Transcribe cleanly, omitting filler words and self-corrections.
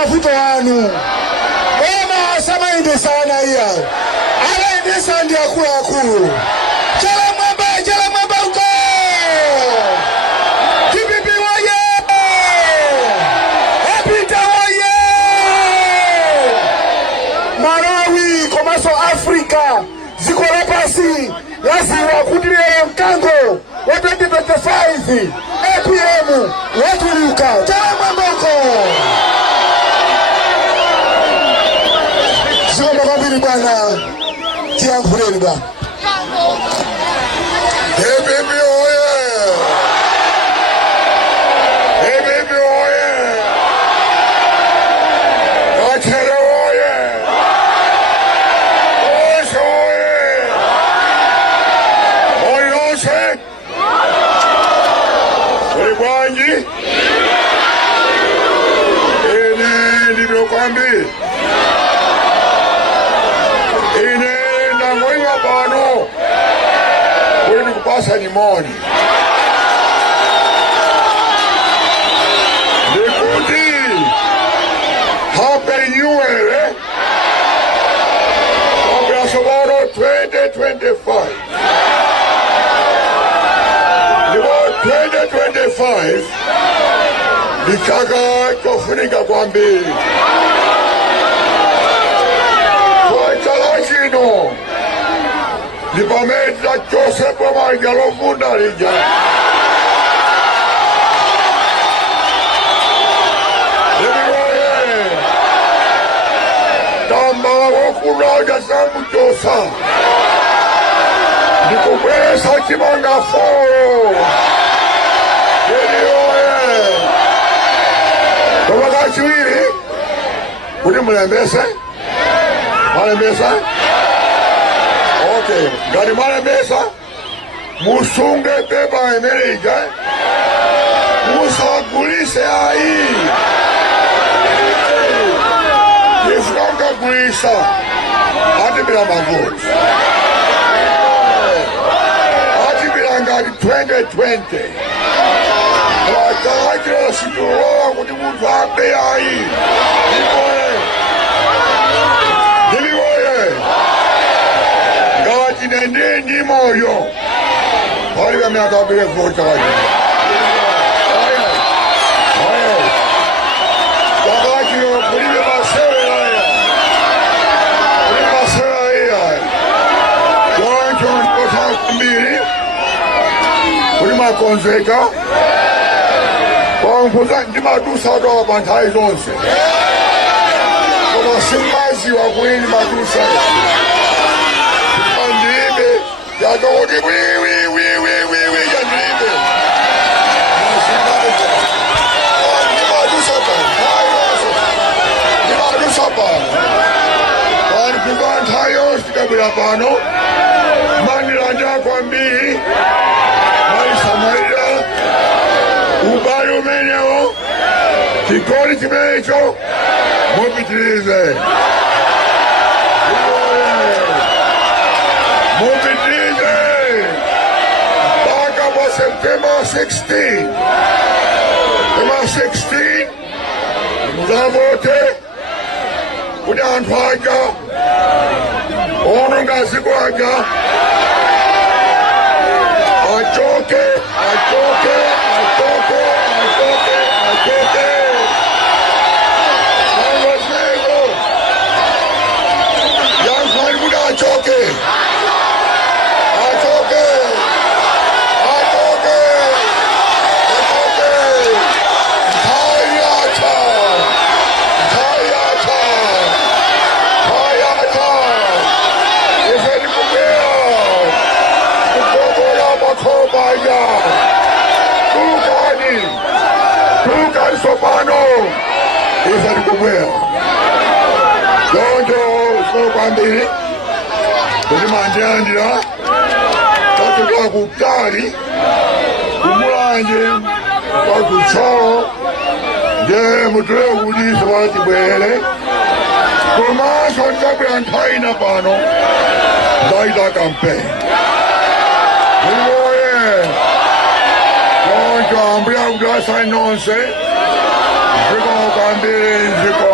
mafuto wanu oma asamainde sana iya alainde sandi akulu chala mwamba uko kipipi woye epita woye Malawi komaso Afrika zikola pasi laziwa kudilele mkango wa 2025 APM watuluka chala mwamba uko Sio makabili bwana kianguleni bwana. Hey baby oye. Hey baby oye. Wachele oye. Osho oye. Oyoshe. Oligwanji. Ene ndivyo kwambi. Bano kwenda kupasa nyimoni nikuti hapa inyuele hapa ya sobano 2025 niwa 2025 nikaka kofunika kwa mbili kwa chalashino Nipameta Joseph Magalo Mundarija. Tamba wakuraja Samu Josa. Nikupesa Kimanga Foro. Kama kachuiri. Kuni mulembese? Malembesa? Okay, gari mara mesa musunge beba Amerika musagulise ai yifranga gulisa hadi bila mavuno hadi bila ngari 2020 wakati situwa kuti mtu abe ai Nende moyo hali ya miaka bila kuota waji wakati yo kuliwe masewe haya kuliwe masewe haya John kota mbili kuliwe konzeka kwa mkuza njima dusa doa bantai zonse kwa simbazi wa kuhini madusa ya dodi we ya nibe ni madu sapa wani kugan tayos kabila pano mani raja kwambi mani samaria ubayo meneo kikoli kimecho mopitilize September 16. Muzavote kunyantwaga ono ngazigwaga achoke Angosnego Yanswani kuda achoke Sopano isa nikumwea Jonjo siko kwa mbili kuli manjandira tatuka kutali kumulanje kwa kuchoro nje mutule kuliso wati bwele kumaso njabu ya ntaina pano zaida kampe Mwoye Jonjo ambia udasa inonse Ziko kambiri, ziko